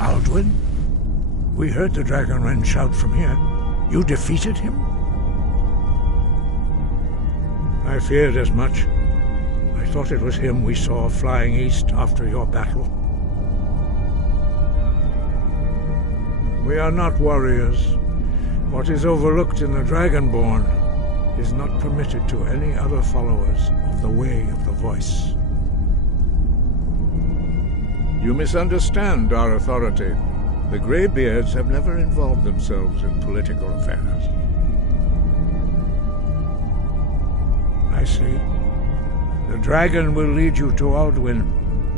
Alduin? We heard the Dragonren shout from here. You defeated him? I feared as much. I thought it was him we saw flying east after your battle. We are not warriors. What is overlooked in the Dragonborn is not permitted to any other followers of the Way of the Voice. You misunderstand our authority. The Greybeards have never involved themselves in political affairs. I see. The dragon will lead you to Alduin,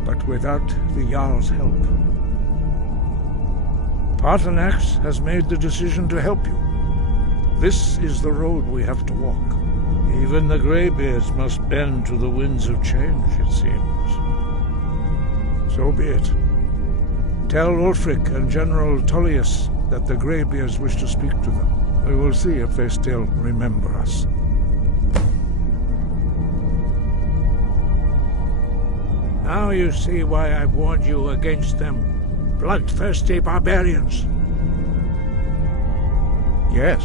but without the Jarl's help. Paarthurnax has made the decision to help you. This is the road we have to walk. Even the Greybeards must bend to the winds of change, it seems. So be it. Tell Ulfric and General Tullius that the Greybeards wish to speak to them. We will see if they still remember us. Now you see why I warned you against them. Bloodthirsty barbarians. Yes,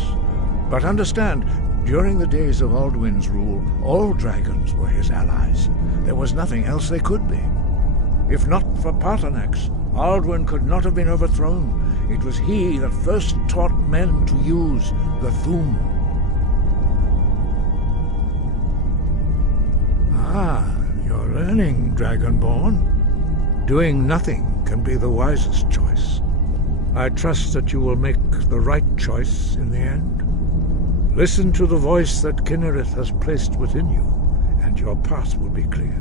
but understand, during the days of Alduin's rule, all dragons were his allies. There was nothing else they could be. If not for Paarthurnax, Alduin could not have been overthrown. It was he that first taught men to use the Thu'um. Ah, you're learning, Dragonborn. Doing nothing can be the wisest choice. I trust that you will make the right choice in the end. Listen to the voice that Kynareth has placed within you, and your path will be clear.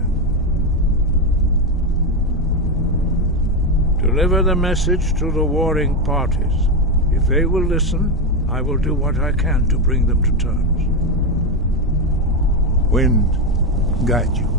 Deliver the message to the warring parties. If they will listen, I will do what I can to bring them to terms. Wind, guide you.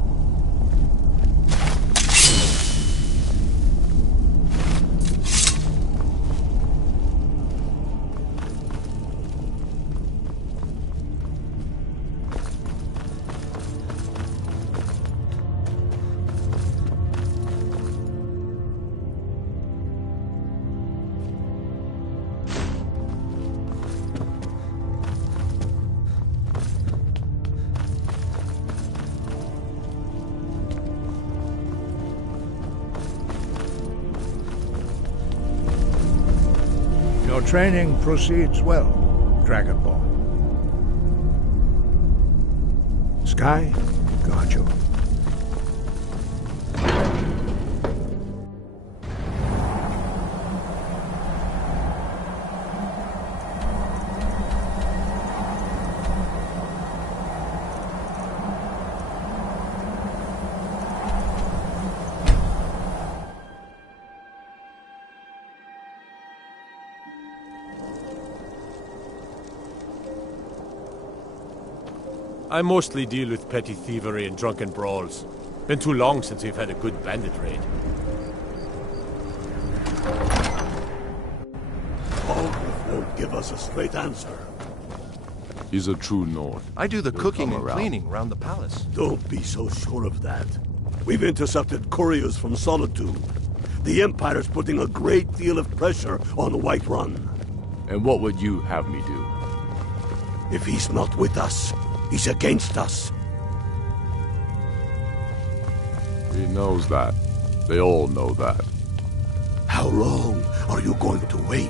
Your training proceeds well, Dragonborn. Sky, guard you. I mostly deal with petty thievery and drunken brawls. Been too long since we've had a good bandit raid. Aldrich won't give us a straight answer. He's a true Nord. I do the cooking and cleaning around the palace. Don't be so sure of that. We've intercepted couriers from Solitude. The Empire's putting a great deal of pressure on Whiterun. And what would you have me do? If he's not with us, he's against us. He knows that. They all know that. How long are you going to wait?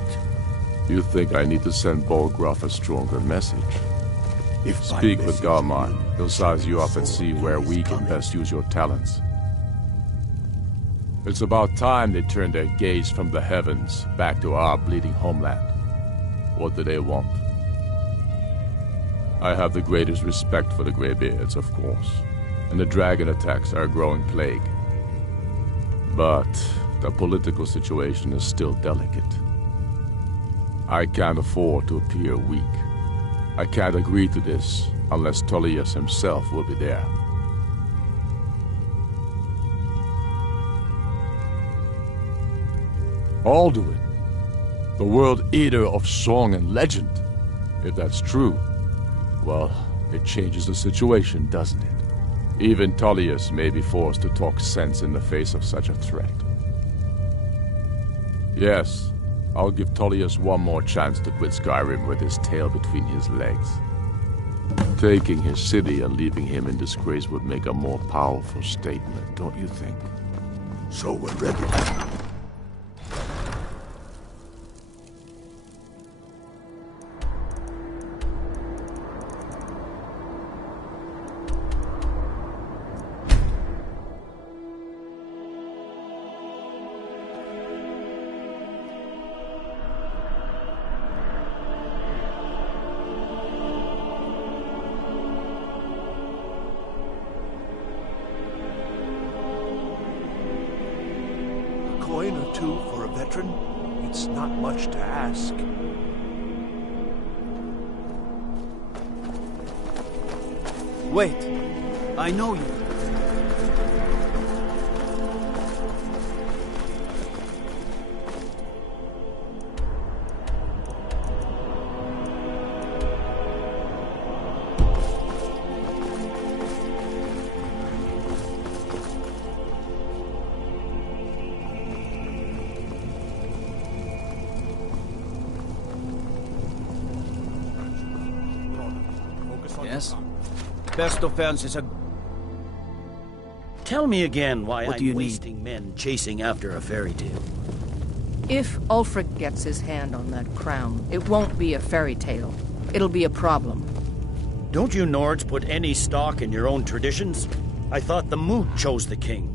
You think I need to send Bolgraf a stronger message? If Speak with Garmar. He'll size you up and see where we can best use your talents. It's about time they turned their gaze from the heavens back to our bleeding homeland. What do they want? I have the greatest respect for the Greybeards, of course, and the dragon attacks are a growing plague. But the political situation is still delicate. I can't afford to appear weak. I can't agree to this unless Tullius himself will be there. Alduin, the World Eater of song and legend. If that's true, well, it changes the situation, doesn't it? Even Tullius may be forced to talk sense in the face of such a threat. Yes, I'll give Tullius one more chance to quit Skyrim with his tail between his legs. Taking his city and leaving him in disgrace would make a more powerful statement, don't you think? So we're ready. Coin or two for a veteran? It's not much to ask. Wait. I know you. Yes? Best offense is a... Tell me again why What do you I'm need? wasting men chasing after a fairy tale. If Ulfric gets his hand on that crown, it won't be a fairy tale. It'll be a problem. Don't you Nords put any stock in your own traditions? I thought the Moot chose the king.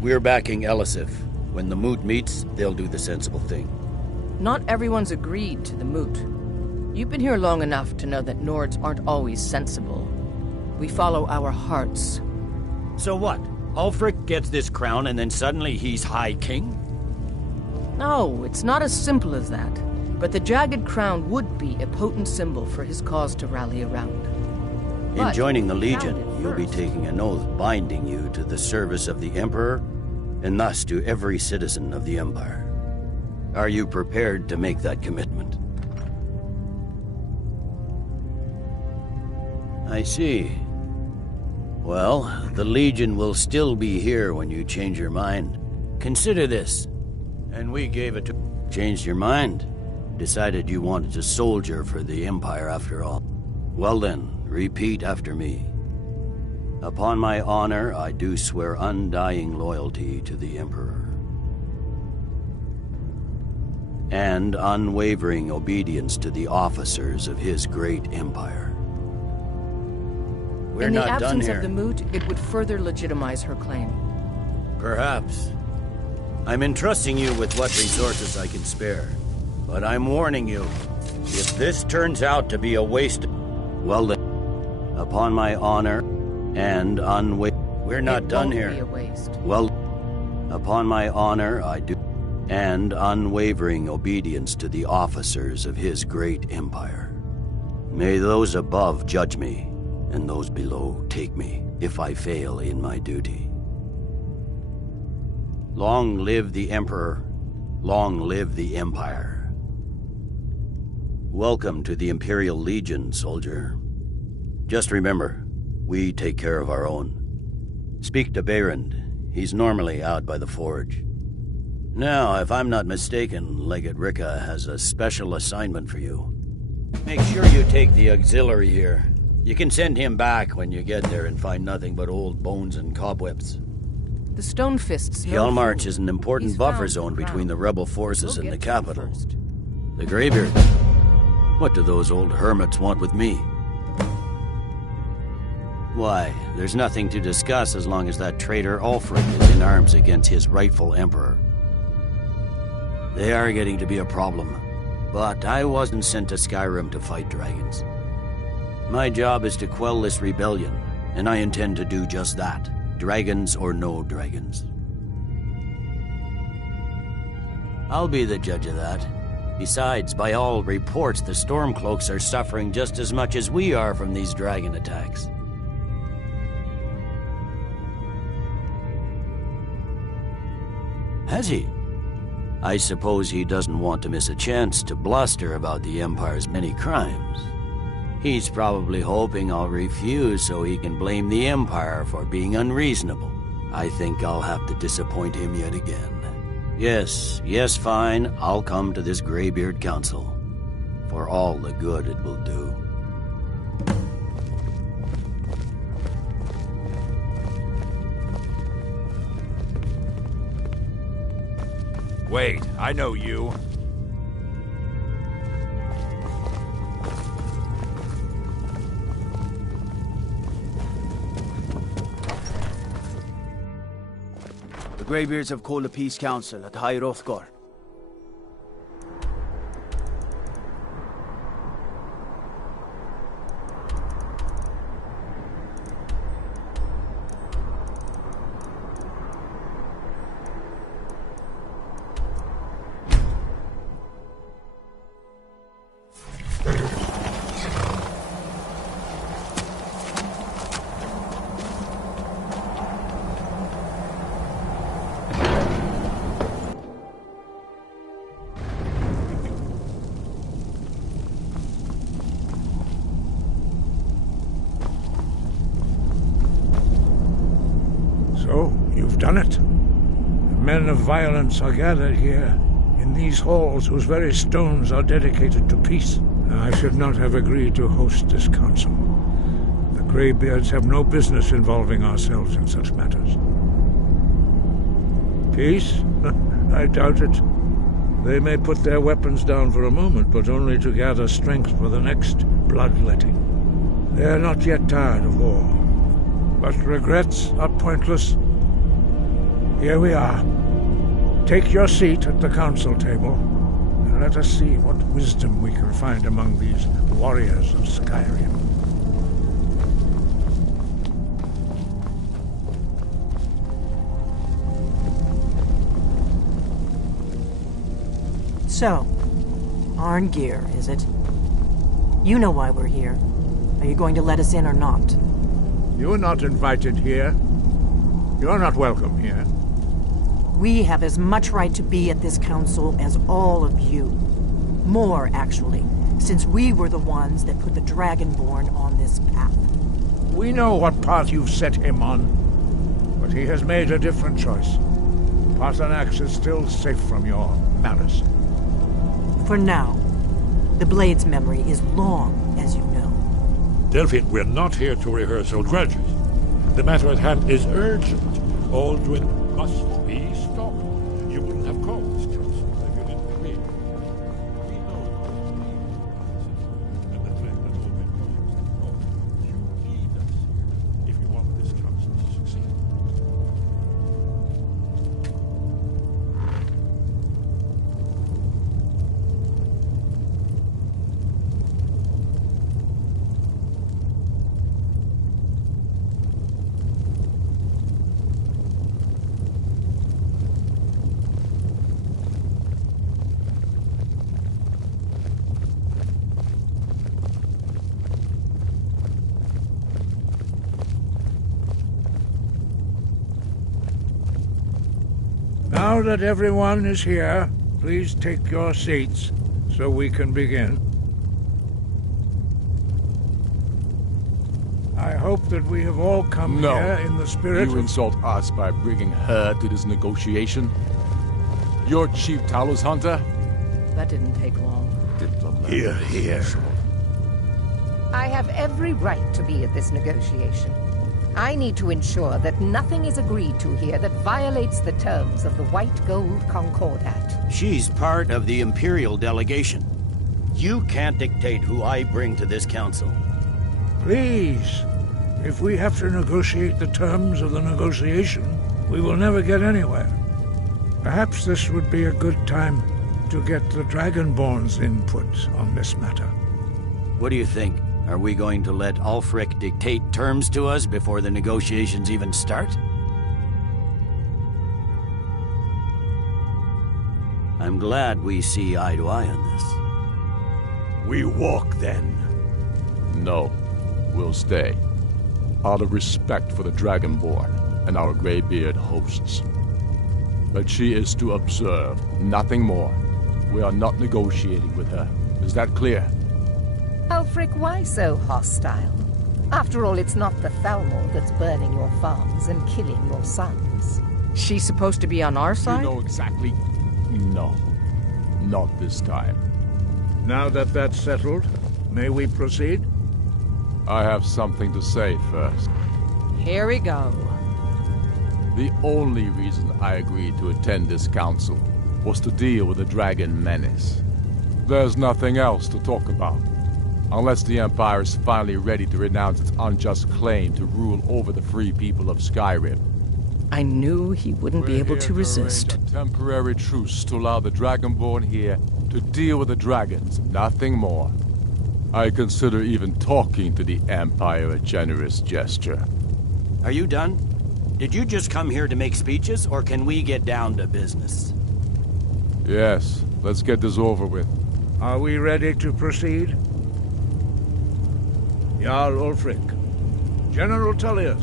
We're backing Elisif. When the Moot meets, they'll do the sensible thing. Not everyone's agreed to the moot. You've been here long enough to know that Nords aren't always sensible. We follow our hearts. So what? Ulfric gets this crown and then suddenly he's High King? No, it's not as simple as that. But the Jagged Crown would be a potent symbol for his cause to rally around. In But joining the we found Legion, it you'll be first. taking an oath binding you to the service of the Emperor, and thus to every citizen of the Empire. Are you prepared to make that commitment? I see. Well, the Legion will still be here when you change your mind. Consider this. And we gave it to... Changed your mind? Decided you wanted to soldier for the Empire after all. Well then, repeat after me. Upon my honor, I do swear undying loyalty to the Emperor. And unwavering obedience to the officers of his great empire. We're In the not done absence here. of the moot, it would further legitimize her claim. Perhaps. I'm entrusting you with what resources I can spare. But I'm warning you, if this turns out to be a waste... Well then, upon my honor and We're not It done won't here. be a waste. Well, upon my honor, I do... And unwavering obedience to the officers of his great empire. May those above judge me, and those below take me, if I fail in my duty. Long live the Emperor. Long live the Empire. Welcome to the Imperial Legion, soldier. Just remember, we take care of our own. Speak to Behrend. He's normally out by the forge. Now, if I'm not mistaken, Legate Ricka has a special assignment for you. Make sure you take the auxiliary here. You can send him back when you get there and find nothing but old bones and cobwebs. The Stone Fist's no Hellmarch fool. is an important He's buffer found zone the between the crown. rebel forces We'll and the get to him capital. first. The Greybeard. What do those old hermits want with me? Why, there's nothing to discuss as long as that traitor Ulfric is in arms against his rightful emperor. They are getting to be a problem, but I wasn't sent to Skyrim to fight dragons. My job is to quell this rebellion, and I intend to do just that, dragons or no dragons. I'll be the judge of that. Besides, by all reports, the Stormcloaks are suffering just as much as we are from these dragon attacks. Has he? I suppose he doesn't want to miss a chance to bluster about the Empire's many crimes. He's probably hoping I'll refuse so he can blame the Empire for being unreasonable. I think I'll have to disappoint him yet again. Yes, fine. I'll come to this Greybeard Council. For all the good it will do. Wait, I know you. The Greybeards have called a peace council at High Hrothgar. So, you've done it. The men of violence are gathered here, in these halls whose very stones are dedicated to peace. I should not have agreed to host this council. The Greybeards have no business involving ourselves in such matters. Peace? I doubt it. They may put their weapons down for a moment, but only to gather strength for the next bloodletting. They are not yet tired of war. But regrets are pointless. Here we are. Take your seat at the council table, and let us see what wisdom we can find among these warriors of Skyrim. So, Arngeir, is it? You know why we're here. Are you going to let us in or not? You're not invited here. You're not welcome here. We have as much right to be at this council as all of you. More, actually, since we were the ones that put the Dragonborn on this path. We know what path you've set him on, but he has made a different choice. Paarthurnax is still safe from your malice. For now. The Blade's memory is long, as you know. Delphine, we're not here to rehearse old grudges. The matter at hand is urgent. Aldwin must be stopped. You wouldn't have called this council if you didn't agree. We know and the threat that Aldwin poses. You need us here if you want this council to succeed. Now that everyone is here, please take your seats so we can begin. I hope that we have all come here in the spirit You insult us by bringing her to this negotiation? Your chief Talos hunter? That didn't take long. Here, here. I have every right to be at this negotiation. I need to ensure that nothing is agreed to here that violates the terms of the White Gold Concordat. She's part of the Imperial delegation. You can't dictate who I bring to this council. Please, if we have to negotiate the terms of the negotiation, we will never get anywhere. Perhaps this would be a good time to get the Dragonborn's input on this matter. What do you think? Are we going to let Ulfric dictate terms to us before the negotiations even start? I'm glad we see eye to eye on this. We walk, then. No, we'll stay. Out of respect for the Dragonborn and our Greybeard hosts. But she is to observe, nothing more. We are not negotiating with her. Is that clear? Ulfric, why so hostile? After all, it's not the Thalmor that's burning your farms and killing your sons. She's supposed to be on our side? You know exactly... No. Not this time. Now that that's settled, may we proceed? I have something to say first. Here we go. The only reason I agreed to attend this council was to deal with the dragon menace. There's nothing else to talk about. Unless the Empire is finally ready to renounce its unjust claim to rule over the free people of Skyrim. I knew he wouldn't be able to resist. A temporary truce to allow the Dragonborn here to deal with the dragons, nothing more. I consider even talking to the Empire a generous gesture. Are you done? Did you just come here to make speeches, or can we get down to business? Yes, let's get this over with. Are we ready to proceed? Jarl Ulfric, General Tullius,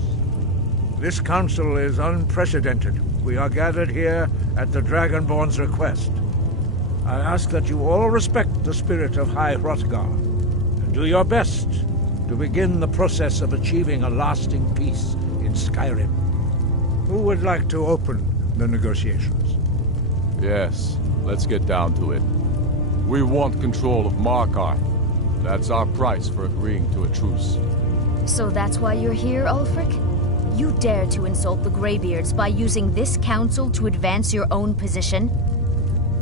this council is unprecedented. We are gathered here at the Dragonborn's request. I ask that you all respect the spirit of High Hrothgar, and do your best to begin the process of achieving a lasting peace in Skyrim. Who would like to open the negotiations? Yes, let's get down to it. We want control of Markarth. That's our price for agreeing to a truce. So that's why you're here, Ulfric? You dare to insult the Greybeards by using this council to advance your own position?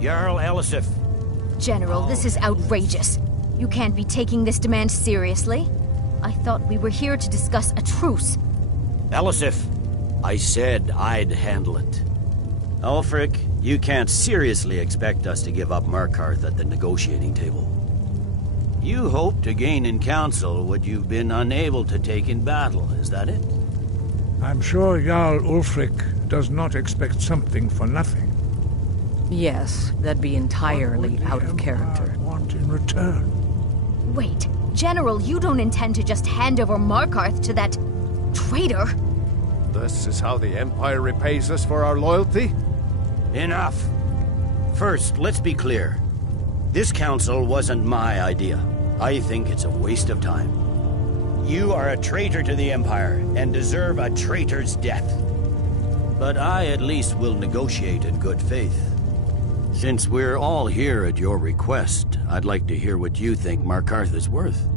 Jarl Elisif. General, this is outrageous. You can't be taking this demand seriously. I thought we were here to discuss a truce. Elisif, I said I'd handle it. Ulfric, you can't seriously expect us to give up Markarth at the negotiating table. You hope to gain in council what you've been unable to take in battle, is that it? I'm sure Jarl Ulfric does not expect something for nothing. Yes, that'd be entirely out of character. Want in return? Wait, General, you don't intend to just hand over Markarth to that traitor? This is how the Empire repays us for our loyalty? Enough. First, let's be clear. This council wasn't my idea. I think it's a waste of time. You are a traitor to the Empire and deserve a traitor's death. But I at least will negotiate in good faith. Since we're all here at your request, I'd like to hear what you think Markarth is worth.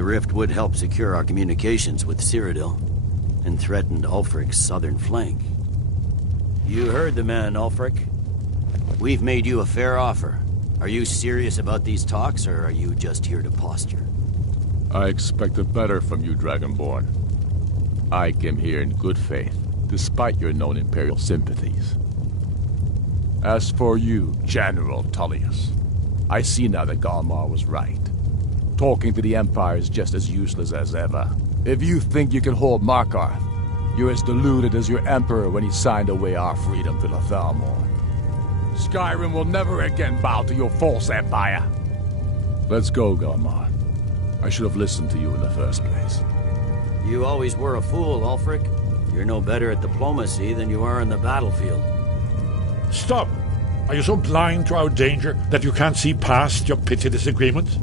The rift would help secure our communications with Cyrodiil, and threatened Ulfric's southern flank. You heard the man, Ulfric. We've made you a fair offer. Are you serious about these talks, or are you just here to posture? I expected better from you, Dragonborn. I came here in good faith, despite your known Imperial sympathies. As for you, General Tullius, I see now that Galmar was right. Talking to the Empire is just as useless as ever. If you think you can hold Markarth, you're as deluded as your Emperor when he signed away our freedom to the Thalmor. Skyrim will never again bow to your false empire. Let's go, Galmar. I should have listened to you in the first place. You always were a fool, Ulfric. You're no better at diplomacy than you are in the battlefield. Stop! Are you so blind to our danger that you can't see past your petty disagreements?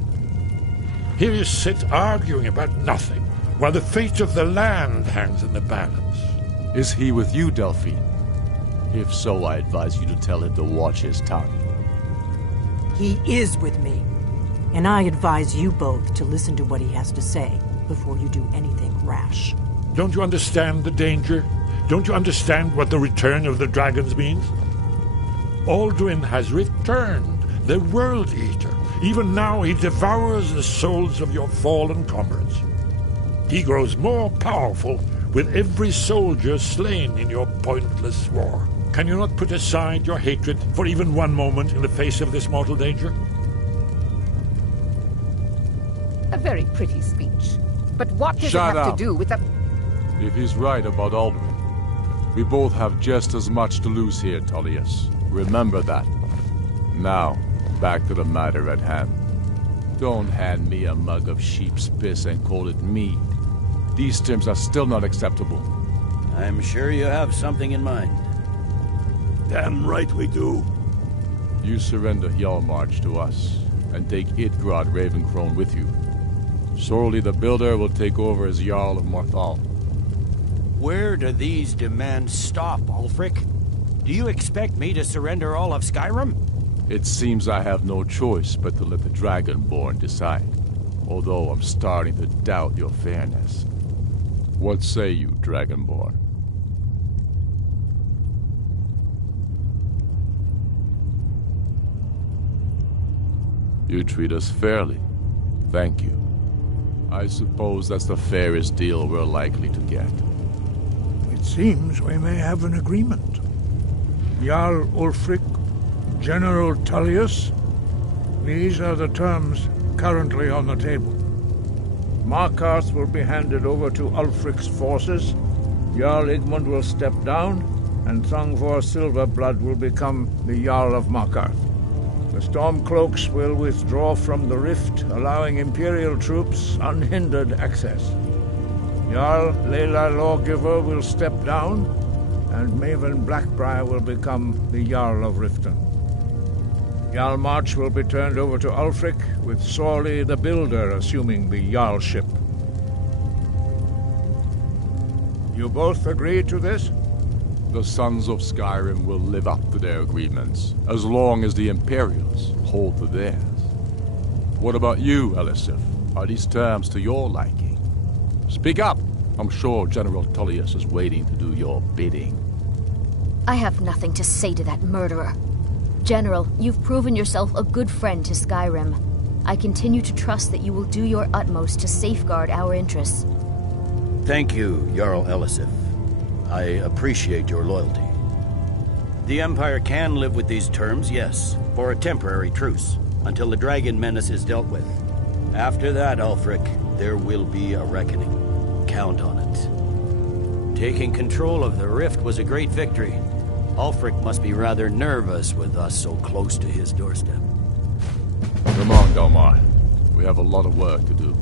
Here you sit arguing about nothing, while the fate of the land hangs in the balance. Is he with you, Delphine? If so, I advise you to tell him to watch his tongue. He is with me, and I advise you both to listen to what he has to say before you do anything rash. Don't you understand the danger? Don't you understand what the return of the dragons means? Alduin has returned, the World Eater. Even now he devours the souls of your fallen comrades. He grows more powerful with every soldier slain in your pointless war. Can you not put aside your hatred for even one moment in the face of this mortal danger? A very pretty speech. But what does it have to do with the... If he's right about Alduin, we both have just as much to lose here, Tullius. Remember that. Now, back to the matter at hand. Don't hand me a mug of sheep's piss and call it mead. These terms are still not acceptable. I'm sure you have something in mind. Damn right we do. You surrender Hjalmarch to us, and take Idgrod Ravencrone with you. Sorely the Builder will take over as Jarl of Morthal. Where do these demands stop, Ulfric? Do you expect me to surrender all of Skyrim? It seems I have no choice but to let the Dragonborn decide, although I'm starting to doubt your fairness. What say you, Dragonborn? You treat us fairly. Thank you. I suppose that's the fairest deal we're likely to get. It seems we may have an agreement. Jarl Ulfric, General Tullius, these are the terms currently on the table. Markarth will be handed over to Ulfric's forces, Jarl Igmund will step down, and Thongvor Silverblood will become the Jarl of Markarth. The Stormcloaks will withdraw from the rift, allowing Imperial troops unhindered access. Jarl Leila Lawgiver will step down, and Maven Blackbriar will become the Jarl of Riften. Jarl March will be turned over to Ulfric, with Sorley the Builder assuming the Jarlship. You both agree to this? The Sons of Skyrim will live up to their agreements, as long as the Imperials hold to theirs. What about you, Elisif? Are these terms to your liking? Speak up! I'm sure General Tullius is waiting to do your bidding. I have nothing to say to that murderer. General, you've proven yourself a good friend to Skyrim. I continue to trust that you will do your utmost to safeguard our interests. Thank you, Jarl Elisif. I appreciate your loyalty. The Empire can live with these terms, yes, for a temporary truce, until the dragon menace is dealt with. After that, Ulfric, there will be a reckoning. Count on it. Taking control of the Rift was a great victory. Ulfric must be rather nervous with us so close to his doorstep. Come on, Delmar. We have a lot of work to do.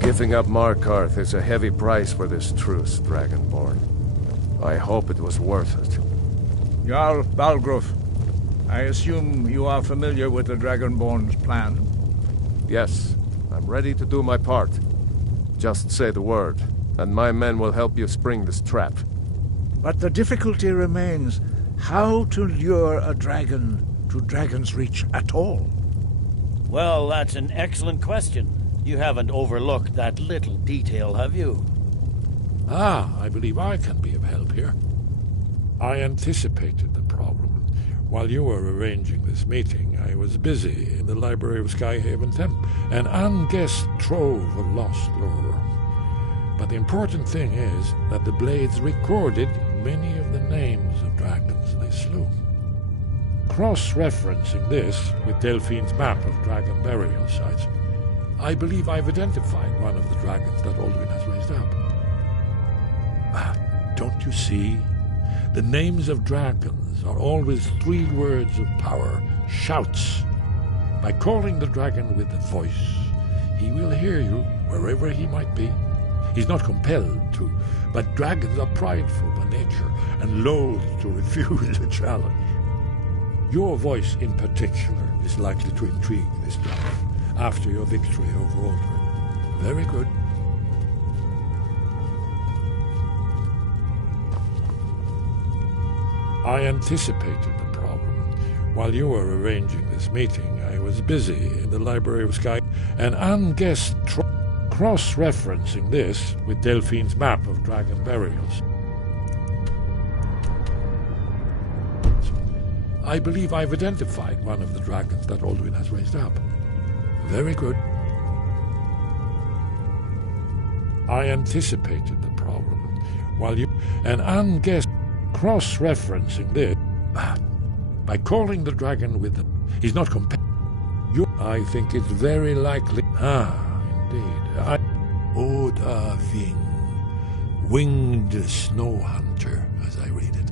Giving up Markarth is a heavy price for this truce, Dragonborn. I hope it was worth it. Jarl Balgruf, I assume you are familiar with the Dragonborn's plan? Yes, I'm ready to do my part. Just say the word, and my men will help you spring this trap. But the difficulty remains how to lure a dragon to Dragon's Reach at all. Well, that's an excellent question. You haven't overlooked that little detail, have you? I believe I can be of help here. I anticipated the problem. While you were arranging this meeting, I was busy in the library of Skyhaven Temple, an unguessed trove of lost lore. But the important thing is that the Blades recorded many of the names of dragons they slew. Cross-referencing this with Delphine's map of dragon burial sites, I believe I've identified one of the dragons that Alduin has raised up. Don't you see? The names of dragons are always 3 words of power, shouts. By calling the dragon with the voice, he will hear you wherever he might be. He's not compelled to, but dragons are prideful by nature and loath to refuse a challenge. Your voice in particular is likely to intrigue this dragon after your victory over Alduin. Very good. I anticipated the problem. While you were arranging this meeting, I was busy in the library of Sky, an unguessed cross-referencing this with Delphine's map of dragon burials. I believe I've identified one of the dragons that Alduin has raised up. Very good. I anticipated the problem. While you... an unguessed cross-referencing this... by calling the dragon with the... he's not compelled... I think it's very likely... indeed. Oda Ving. Winged Snow Hunter, as I read it.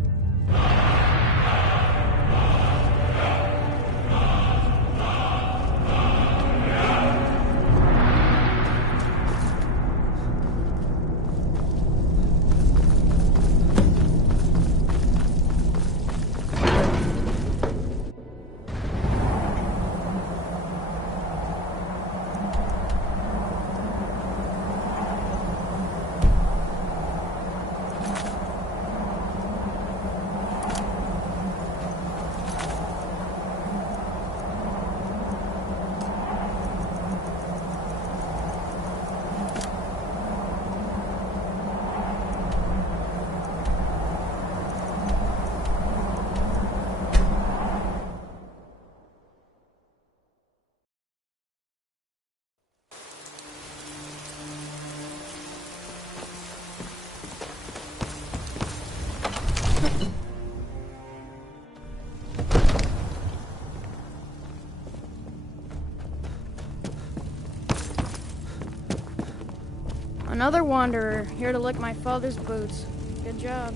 Another wanderer, here to lick my father's boots. Good job.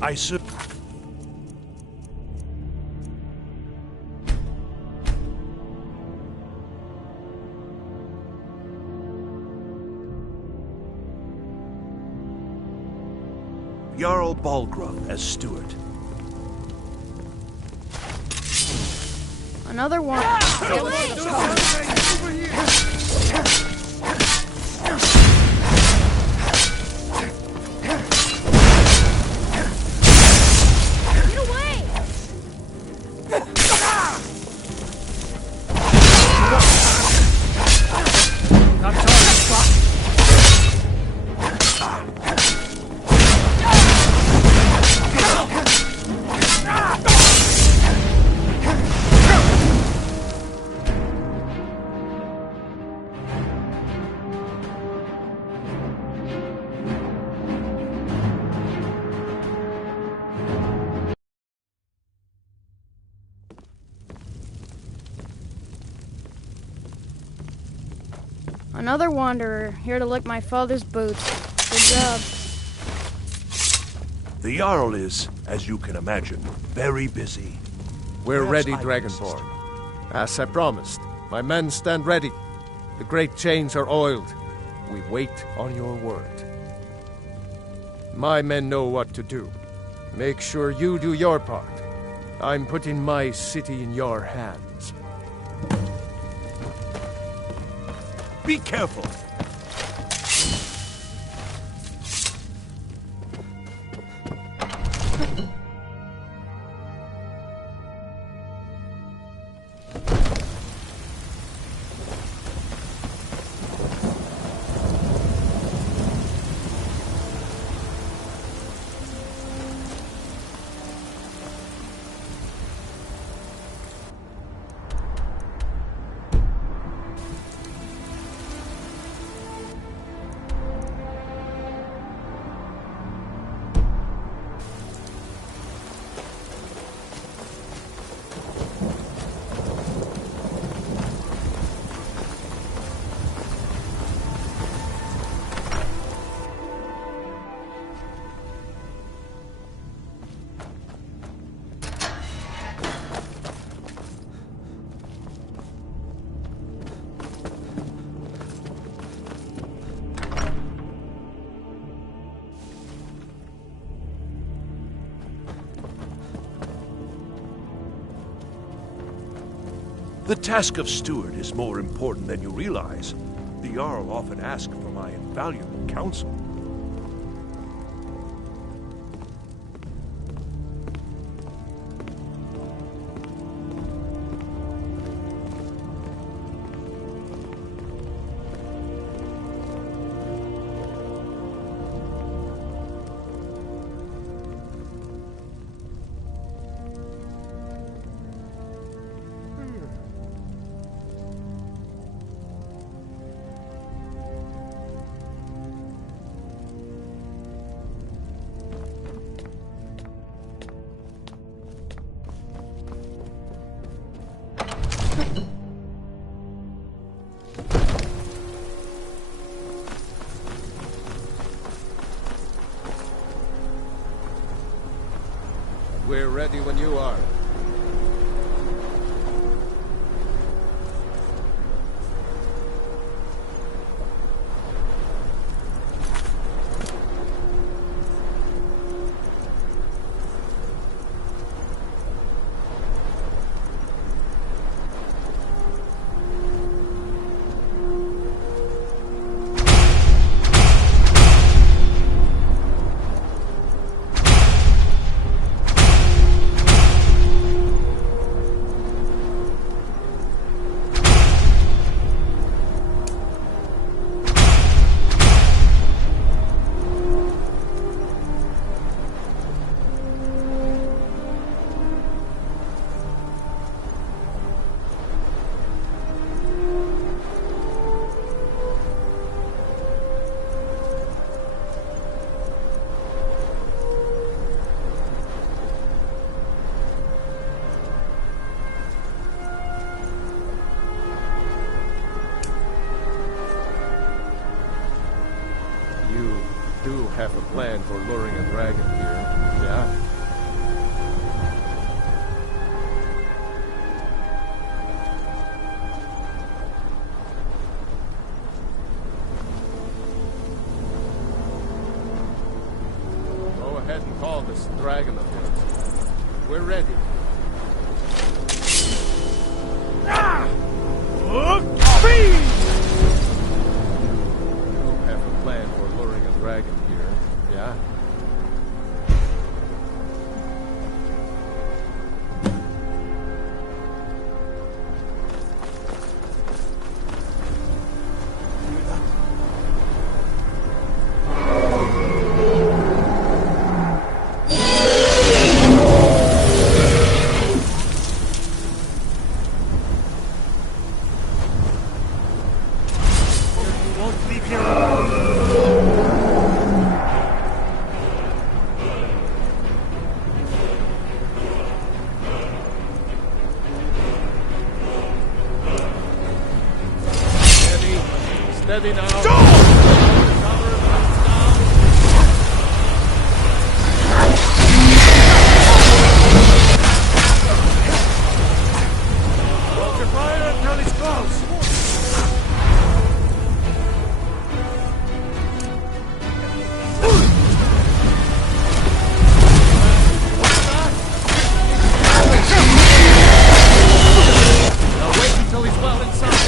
I su- Jarl Balgruuf as steward. Another one. Another wanderer, here to lick my father's boots. Good job. The Jarl is, as you can imagine, very busy. We're Perhaps ready, I can Dragonborn. As I promised, my men stand ready. The great chains are oiled. We wait on your word. My men know what to do. Make sure you do your part. I'm putting my city in your hands. Be careful! The task of steward is more important than you realize. The Jarl often asks for my invaluable counsel. We're ready when you are. You do have a plan for luring a dragon here, yeah? Go ahead and call this dragon of yours. We're ready. You have a plan for luring a dragon here, yeah? Steady now. Hold your fire until he's close. Now wait until he's well inside.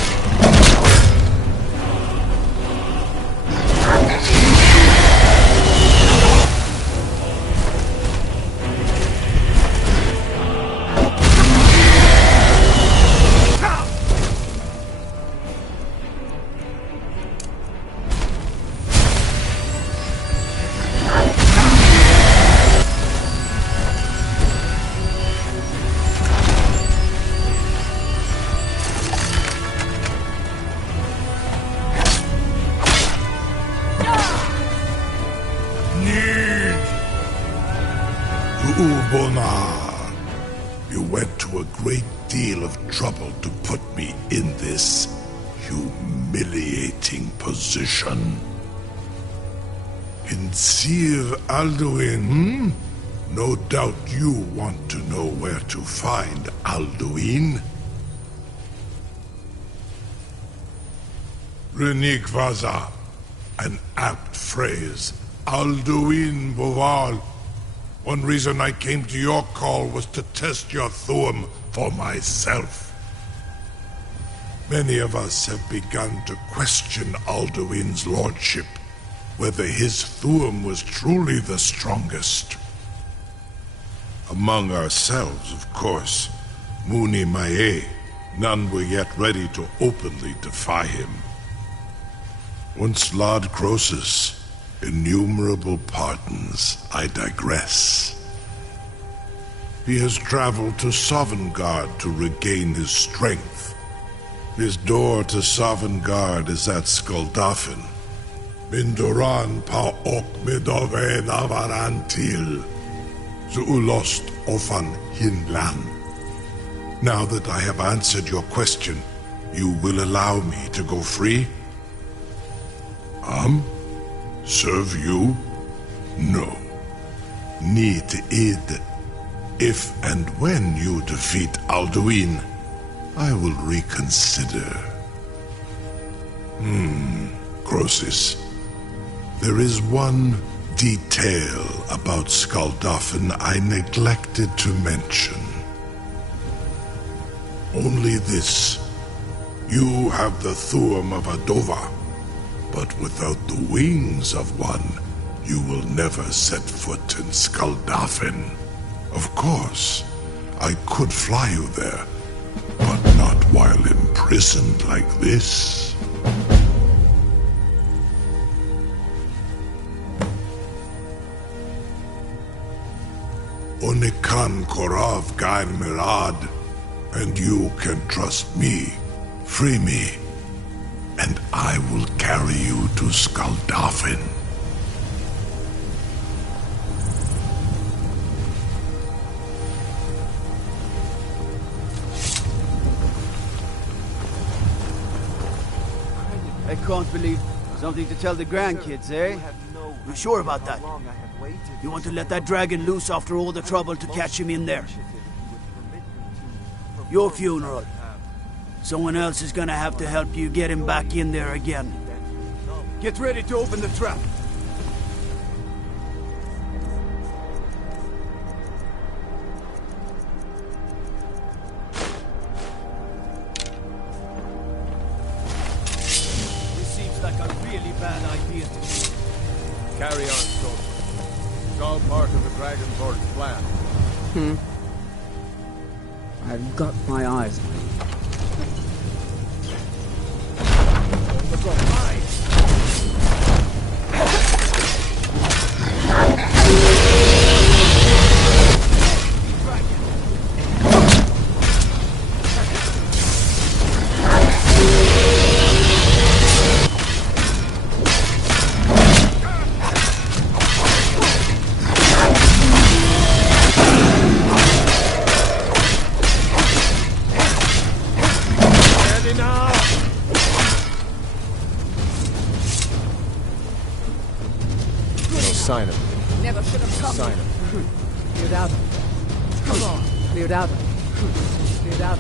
Ubonar, you went to a great deal of trouble to put me in this humiliating position. In Sir Alduin, no doubt you want to know where to find Alduin. Renigvaza, an apt phrase. Alduin Boval. One reason I came to your call was to test your Thuum for myself. Many of us have begun to question Alduin's lordship, whether his Thuum was truly the strongest. Among ourselves, of course, Muni Mae, none were yet ready to openly defy him. Once Lord Croesus, innumerable pardons, I digress. He has traveled to Sovngarde to regain his strength. His door to Sovngarde is at Skuldafn. Mindoran pa ok midove navarantil. Zuulost ofan hinlan. Now that I have answered your question, you will allow me to go free? Serve you? No. Need id. If and when you defeat Alduin, I will reconsider. Croesus. There is one detail about Skuldafn I neglected to mention. Only this. You have the Thuum of Adova. But without the wings of one, you will never set foot in Skuldafn. Of course, I could fly you there, but not while imprisoned like this. Onikan Korav Gain Mirad, and you can trust me. Free me, and I will carry you to Skuldafn. I can't believe Something to tell the grandkids, eh? You sure about that? You want to let that dragon loose after all the trouble to catch him in there? Your funeral. Someone else is gonna have to help you get him back in there again. Get ready to open the trap. This seems like a really bad idea to me. Carry on, soldier. It's all part of the Dragonborn's plan. I've got my eyes on you. Sign him. Never should have come. Sign him. Cleared out. Come on. Cleared out. Cleared out.